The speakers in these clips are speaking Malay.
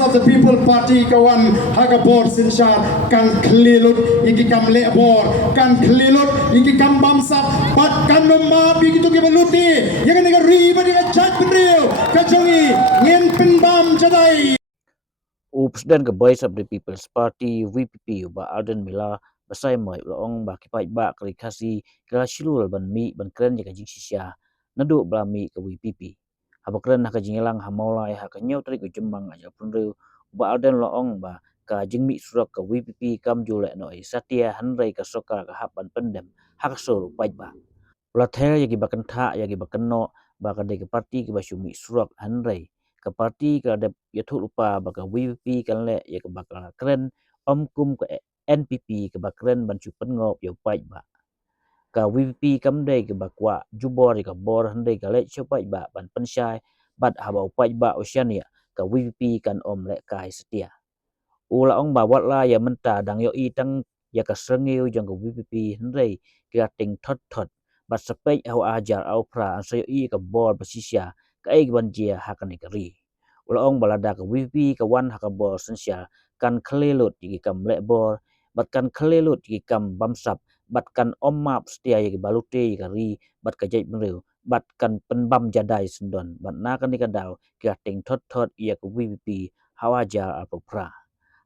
of the People Party kawan hagabor sinshar kan klilut iki kam lebor kan klilut iki kam bamsa pat kan nomma begitu ke beluti yang ni riba di chat penriu kajongi ngin pinbam jadai Presiden ke Voice of the People's Party VPP ba Alden Mila basai mai laong ba kipai ba klikasi kala shilul ban mi ban kren ya kajing sisya nadu blami ke VPP habakren ha kajing elang hamaulai ha kanyau tri ke jembang aja punru ba Alden laong ba ka jing mi surak ke VPP kam jule no satia hanrai ka soka ka hapan pendem hak sur pai ba lather ya gibakan tha ya gibakan no ba ka de ke parti ke basumi surak hanrai ke parti ke ada yathul upa baka VPP kan le ya ke bakal kren kum ke NPP ke bakren ban chu ngop yo pai ba ka VPP kam dei ke bakwa jubor ke bor handai ka le chu pai ba ban pensyai bat habau pai ba Oceania ka VPP kan le kai setia ula ong ba wat la ya menta dang yo i tang ya ka sengiu jang ke VPP handai ke ting thot bat sepej au ajar au pra so yo i ka bor basisya ka ai ban jia hakani kari ula ong balada ke VPP ka wan hakabor sensia kan klelut di kam le bor batkan kelelut ki kam bamsap batkan omap setia ki balute kari bat ka jai menreu batkan penbam jadai sendon bat na kan dikadau ki ating thot ia ku VPP hawaja apopra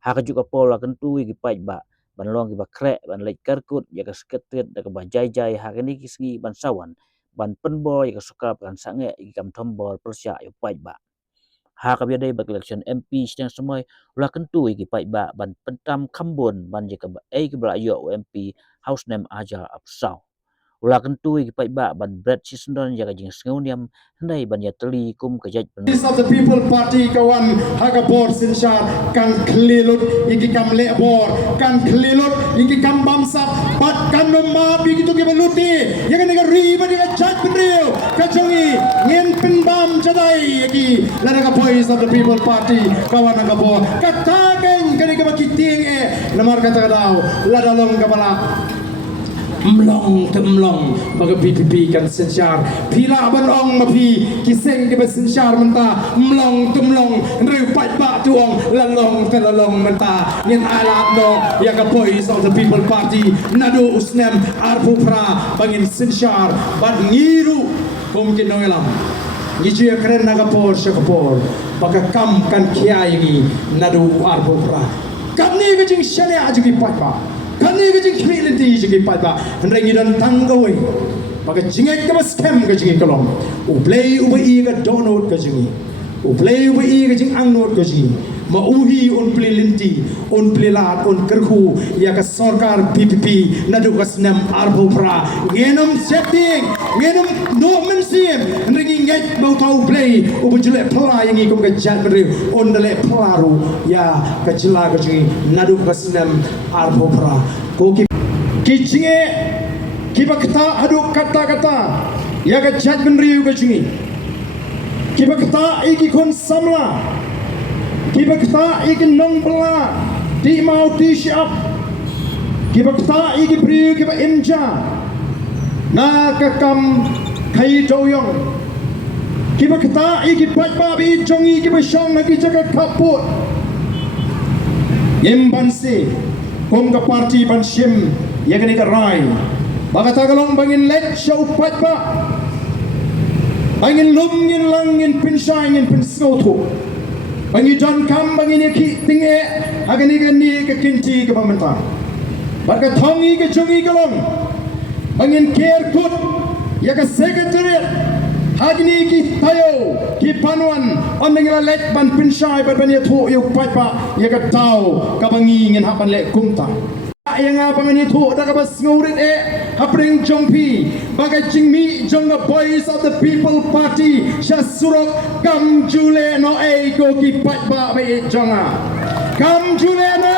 ha ka juga pola kentu ki pai ba ban long ki bakrek ban lek karkut ya ka sketet da ka bajai ha kan ki sgi ban sawan ban penboy ka sukap kan sange ki kam tombol persya yo pai ba ha ka biadai bak election MP sedang semai ulah kentu iki pai ba ban pentam khambon ban je ka ke bla yo MP house name aja apsau ulah kentu iki pai ba ban bread sisendon jaga jing sngoniam handai ban ya teli kum ka jaj of the People Party kawan hagabor sinshar kan klilut iki kam lebor kan klilut iki kam bamsa pat kan nomma begitu ke beluti yang ni riba di chat penriu kajongi ngin pinbam jadai iki lada ka Voice of the People Party kawan hagabor katagen kani ka makiting lamar kata kadau lada long kapala mlong temlong baga PPP kan sensyar pila barong mapi kiseng ke sensyar menta mlong temlong reu pat ba tuong lalong telalong menta ngin alat no ya ka Voice of the People Party nadu usnem arpupra bangin sensyar bad ngiru mungkin noelam ngiju keren nagapor syakapor baga kam kan kiai ngi nadu arpupra kam ni gejing syane ajuki pat ba kani gejing kriliti jigi pada henrengi dan tanggawai maka jingek ke scam ke jingi kolom uplay ubai ke download ke jingi uplay ubai ke jing download ke jingi mauhi on plilinti on plilat on kerhu ya ke sarkar PPP nadu kasnam arbopra ngenom setting ngenom no mensim henrengi ngai mau tahu play ubujule pla yang ikum ke jat beri on dale plaru ya ke jela ke jingi nadu kasnam arbopra ko kichinge kibakta adu kata-kata ya ke jat beri ke jingi kibakta iki kon samla kibakta iki nong bela di mau di siap kibakta iki beri kiba imja na kakam kai doyong kibakta iki pat babi jongi kiba shong lagi jaga kaput imbansi kom ka parti banshim ya gani ka rai baka tagalong bangin let show pat ba bangin lumngin langin pinsay ngin pinsauto bangi John Kam bangi ni ki tinge agani gani ke kinti ke pamenta baka thongi ke jongi galong bangin care kut ya ke secretariat hagni ki tayo ki panuan onengla let ban pinsai ban ya thu yu paipa ya ke tau ka bangi ngin hapan le kumta yang apa ni thu da ka bas ngurit hapring jongpi bagai jingmi jong the Voice of the People Party sysurok kam jule no go ki pat ba me jonga kam jule no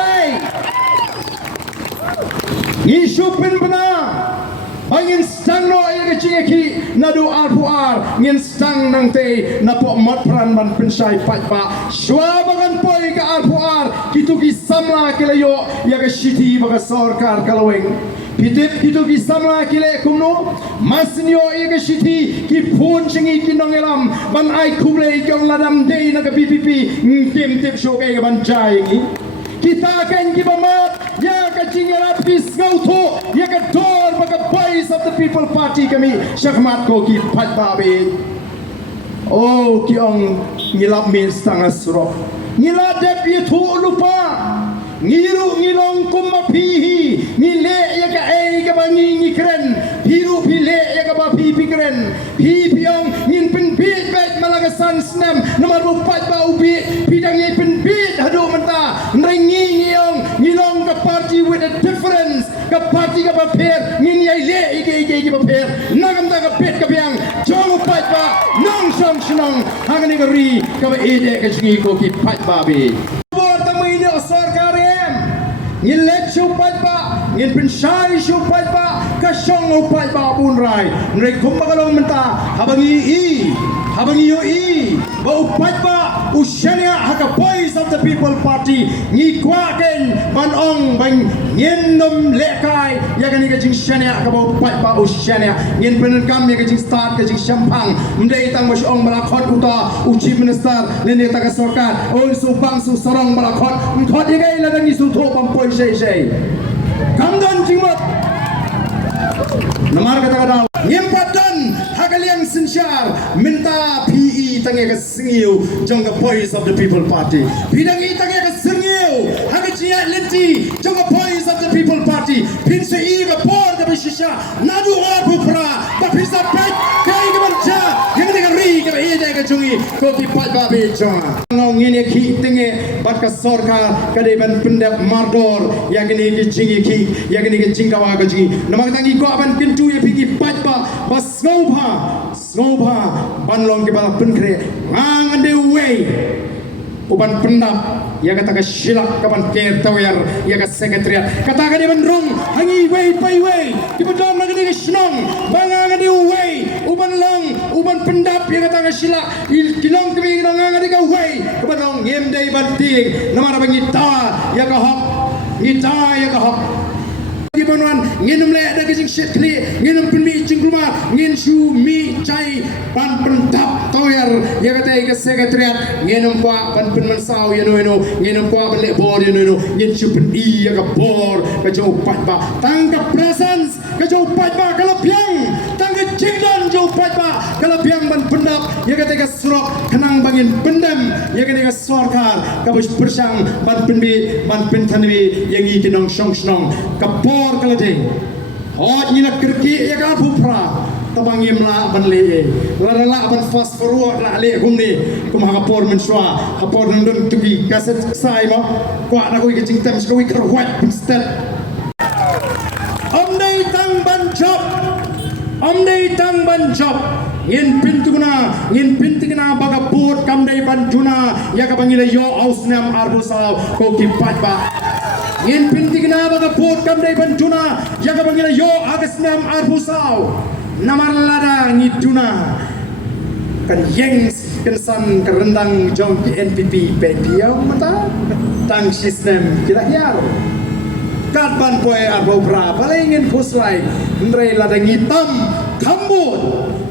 isu pin bana bangin stang no ke jingki nadu arpuar ngin stang nang te na po mat pran ban pensai pat ba shwa bagan poi ka arpuar kitu ki samla kelayo ya ke shiti baga sarkar kalaweng Pitip kitu kisamla kile kumno masnyo ega shiti ki phun chingi kinong elam ban ai kumle kyong ladam dei na ka PPP ngim tip show ke ban jai ngi kita kan gibamat ya ka chingera pisgau tho ya ka dor baka voice of the people party kami syakmat ko ki phat babe oh kiong ngilap min stanga suro ngila dep ye thu lupa ngiru ngilong kumapihi ngile ya ka ai ka bangi ngikren hiru pile ya ka ba pi pikren pi piong ngin pin pit bet malagasan snam nomor 4 ba ubi pidang ye pin pit hadu menta nringi ngiong ngilong ka party with a difference ka party ka ba per ngin ye le ige ba per nagam ta ka pit ka piang jong pat ba nong song snong hangani ka ri ka ba ide ka jingi ko ki pat ba be ini sarkarem ngilet supat pa ngin pensai supat pa kasong upat pa bunrai nrek kumagalong menta habangi yo ba upat pa usyanya haka voice of the people party ngi kwaken banong bang ngenom lekai ya kan ka jing syanya ka ba upat pa usyanya ngin penenkam ya ka jing start ka jing syampang mdei tang wasong balakot uta uchi minister lene ta ka sarkar ol su bang su sarong balakot khot igai la dang isu tho pam poi sei kamdan jingmat namar kata kada ngimpadan hagaliang sinsyar minta PE tangi ka singiu jong ka voice of the people party bidang I tangi ka singiu hagachia lenti jong ka voice of the people party pinse I ka por ka bishisha nadu abu pra ka pisa pet kai ka banja yang ni ka ri ka ide ka jungi ko ki pat ba be jong ngau ngine ki tinge bat ka sarkar ka de ban pendap mardor yang ni ki jingi ki yang ni ki jingkawa ka jingi namang tangi ko aban kintu ye piki pat ba bas ngobha banlong ke bala penkre ngang ande way uban pendap ya kata ka silak kapan ker tawar ya ka sekretariat kata ka di bandrung hangi way pai way di bedom lagi ni snong bangang ande way uban pendap ya kata ka silak kilong kemi ngang ande ka way kabandong ngem dei banting namara bangita ya ka hok ngita ya ka hok di banuan nginum le ada gijing shit kli nginum penmi cingkluma ngin shu mi chai pan pentap toyar ya kata ke sekretariat nginum kwa pan pen mansau ya no nginum kwa ban le bor ya no ngin shu pen I ya ka bor ka jo pat ba tangka presence ka jo pat ba kalau piang tangka jingdan jo pat ba kalau piang ban pendap ya kata ke surok kenang bangin pendam ya kata ke sarkar ka bus persang ban penbi ban pentanwi yang I kinong song ka kalade hot ni nak kerki ya ka phupra tabangi mla ban le la ban fast forward la le gumni kum ha por men swa ha por ndon tugi kaset sai ma kwa na ko ke jing tem sko wi kar wat instead amdei tang ban job ngin pintu guna baga bot kamdai ban juna ya ka bangile yo ausnam arbusau ko ki patba ngin pinti gina baga pot kam dai banjuna jaga bangila yo agasnam arbusau namar lada ngiduna kan yeng kensan kerendang jong ki NPP pepiau mata tang sistem kira yaro kat ban poe arbo bra palingin puslai ndrei lada ngitam kambut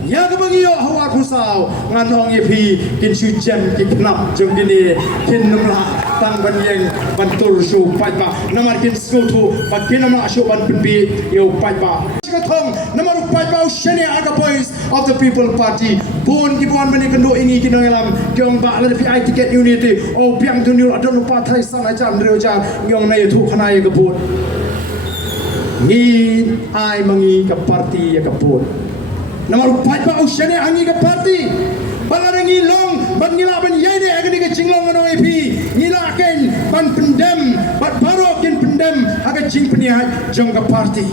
ya ka bangiyo hawa kusau nganong yepi kin sujem ki knap jong dini kin numla tang ban yeng ban tur shu pat ba namar kin skutu ba kin namla shu ban pinpi yo pat ba kathong namar pat ba shene aga boys of the people party pun ki pon bani kendo ini kin ngalam jong ba la pi I ticket unity o piang tu ni adon pa thai sang ajam reo ja yong na thu khana ye ka put ni ai mangi ka party ya ka put namar pat ba usyane angi ka party balangi long ban ngila ban yede agni ka jinglong ano epi ngila ken ban pendem bat baro ken pendem aga jing penihat jong ka party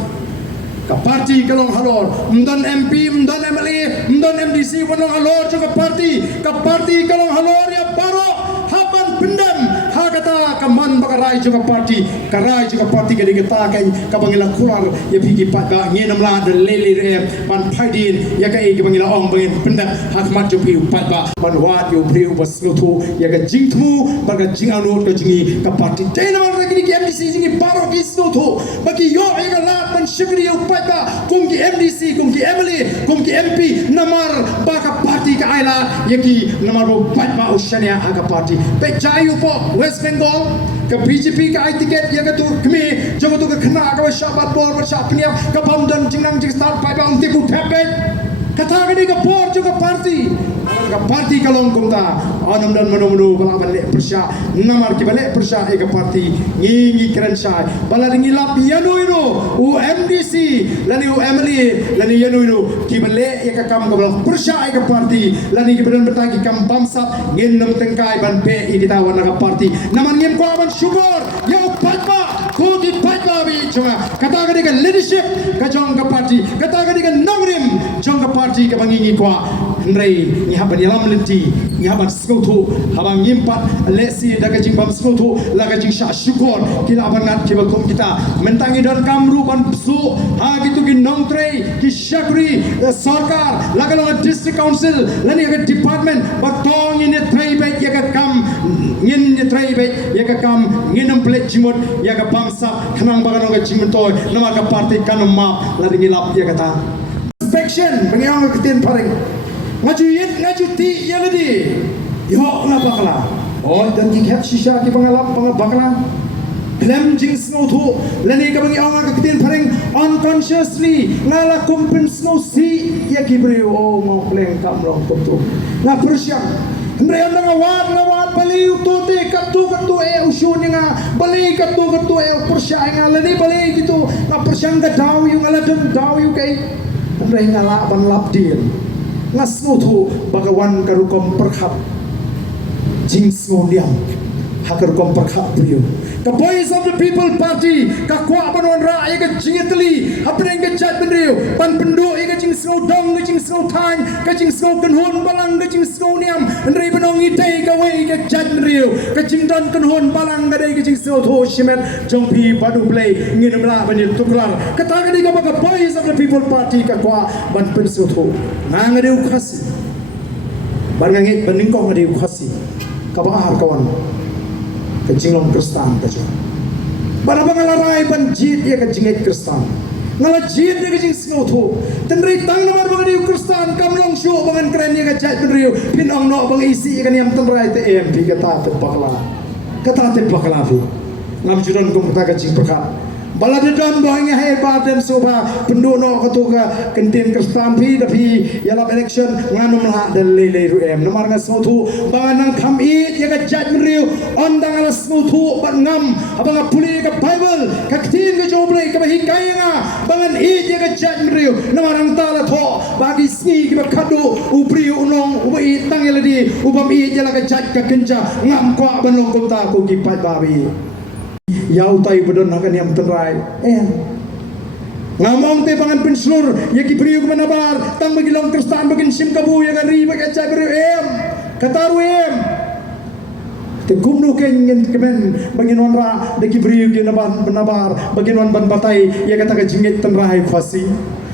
kalong halor mdan MP mdan MLA mdan MDC kalong halor jong ka party kalong halor ya baro haban pendem ha kata kaman bakar karai juga parti kadi kita kan kabangila kurar ya bigi pada ngenam la de lele pan paidin ya kai kabangila ong bangin pendak hakmat jo piu pada ban wat yo priu baslutu ya ga jingtmu baga jinganu to jingi ka parti dena man ragi ki MDC jingi baro ki slutu bagi yo ya ga la ban shikri yo pada kumki MDC kumki Emily kumki MP namar baka parti ka aila yaki namar bo pada ushania aga parti pe jayu po West Bengal ke BJP ke ai tiket ya ke tu kami jogo tu ke kena ke syabat bor bersyak niap ke bamdan jingnang jing start pai bang tipu tapet kata ke ni ke bor juga parti ke parti kalong kumta anam dan menu bala balik bersyak namar ki balik bersyak ke parti ngingi keren syai bala dingi lap yanu ino UMDC lani UMLA lani yanu ino ki balik ya ke kam ke bala bersyak ke parti lani ki badan betagi kam bamsap ngenam tengkai ban pe kita warna ke parti naman ngem ko aban syukur ya patma ko di patma bi chunga kata ka diga leadership ka jong ka parti kata ka diga nongrim jong ka parti ka bangingi kwa ndrei ni haban yalam lenti ni haban skutu habang yimpat lesi daga jing bam skutu laga jing sha syukur kita aban ngat ki bakum kita mentangi dan kamru ban su ha gitu ki nongtrei ki syakri sarkar laga laga district council lani ka department batong ini trei baik ya ka kam ngin ni trai be ya ka kam nginam plek jimot ya ka bangsa khanang bagano ka jimentoy nama ka parti kanam map la dingilap ya kata inspection bangyang ka tin paring ngaju ti ya ladi yo na bakla oh dan ki khat shisha ki bangalap bakla lem jing snow thu lani ka bangyang ka tin paring unconsciously ngala kumpin snow si ya ki brio oh mau pleng kam long tu na persiang Ndrei ngawat bali utote katu usun nga bali katu persya nga lani bali gitu nga persyang da daw yung aladun daw yung kay ndrei ngala ban lapdir nga smutu bagawan karukom perkhap jing snodiam hakarkom perkhap brio the Voice of the People Party ka kwa banwan ra ay ka jingetli hapren ka chat benrio pan pendo ay ka jing snow dong ka jing snow tan ka jing snow kanhon balang ka jing snow niam ndrei banong itay ka way ka chat benrio ka jing don kanhon balang ka day ka jing snow tho shimet jong pi padu play nginam la banil tuklar kata ka di ka baka Voice of the People Party ka kwa ban pen snow tho nangadiu khasi barangit baningkong ngadiu khasi ka bahar kawan kejinglong Kristan kajo. Bara bangalaray ban jit ya kejingit Kristan. Ngala jit ya kejing snoto. Tenri tang namar bangadiu Kristan kamlong syo bangan keren ya kajat benriu pinong no bang isi kan yam tenrai te em pi kata te bakla fi. Ngam judan kum ta kejing perkat. Bala de don bohnya hai baden soba pendono katuka kentin Kristan pi tapi yalap election nganum la dan lele ru em nomar nga snotu bangan kam it ya kajat benriu ondang ala snotu ban ngam abang puli ka Bible ka tin ka joble ka bahikai nga bangan it ya kajat benriu nomar ang tala tho bagi sni ki kadu upri unong ubai tang yaladi ubam it ya kajat ka kenja ngam kwa banong kota ko ki pat babi yau tai bedon hakan yang terai ngamong te pangan penslur ya ki priu manabar tang bagilong Kristan bagin sim kabu ya kan ri baga cagru kataru te kumno ken ngen kemen bagin onra de ki priu ki nabar bagin on ban batai ya kata ka jingit tenrai fasi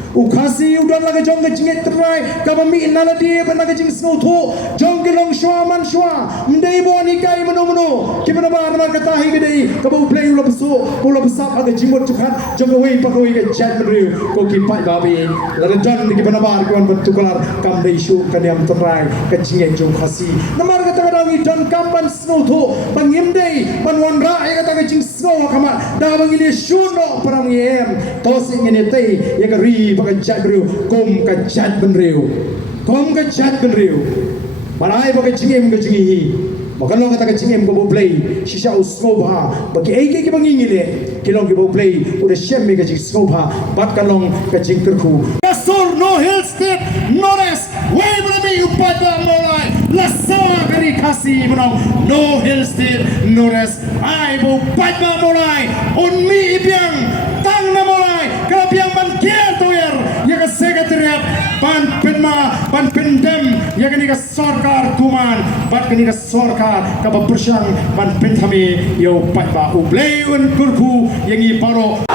ukasi udan laga jong ka jingit terai ka mami inala di ban laga jing snow tho jong ki long shwa man shwa mdei boni kai mano ki manabar mar kata hi gedei ka bu play ulo beso ulo besap aga jimot cukhat jong ka wei pakoi ka chat mriu ko ki pai babi la dan ki manabar kon bentukular kam dei shu ka diam terai ka jingit jong khasi namar kata dang i don kam ban snow tho bangim dei ban wan ra ai kata ka jing snow kama da bangile shu no parang yem tos ngene tei ya ka ri kajat benriu kom kajat benriu malai baka jingem ka jingi makalo kata ka jingem ko play shisha uskoba bagi eke ki bangingile kilong ki play udah shemme ka jing skoba bat kalong ka jing kerku kasur no hill state nores way brami upada molai lasa kari kasi menong no hill state nores ai bo padma molai unmi ibyang tang na molai kerapiang ban kier toyer ya ka sekretariat ban pendem yang ini ke sorkar tuman bat kini ke sorkar ke bersang ban pentami yo pat ba ublei un kurku yang i paro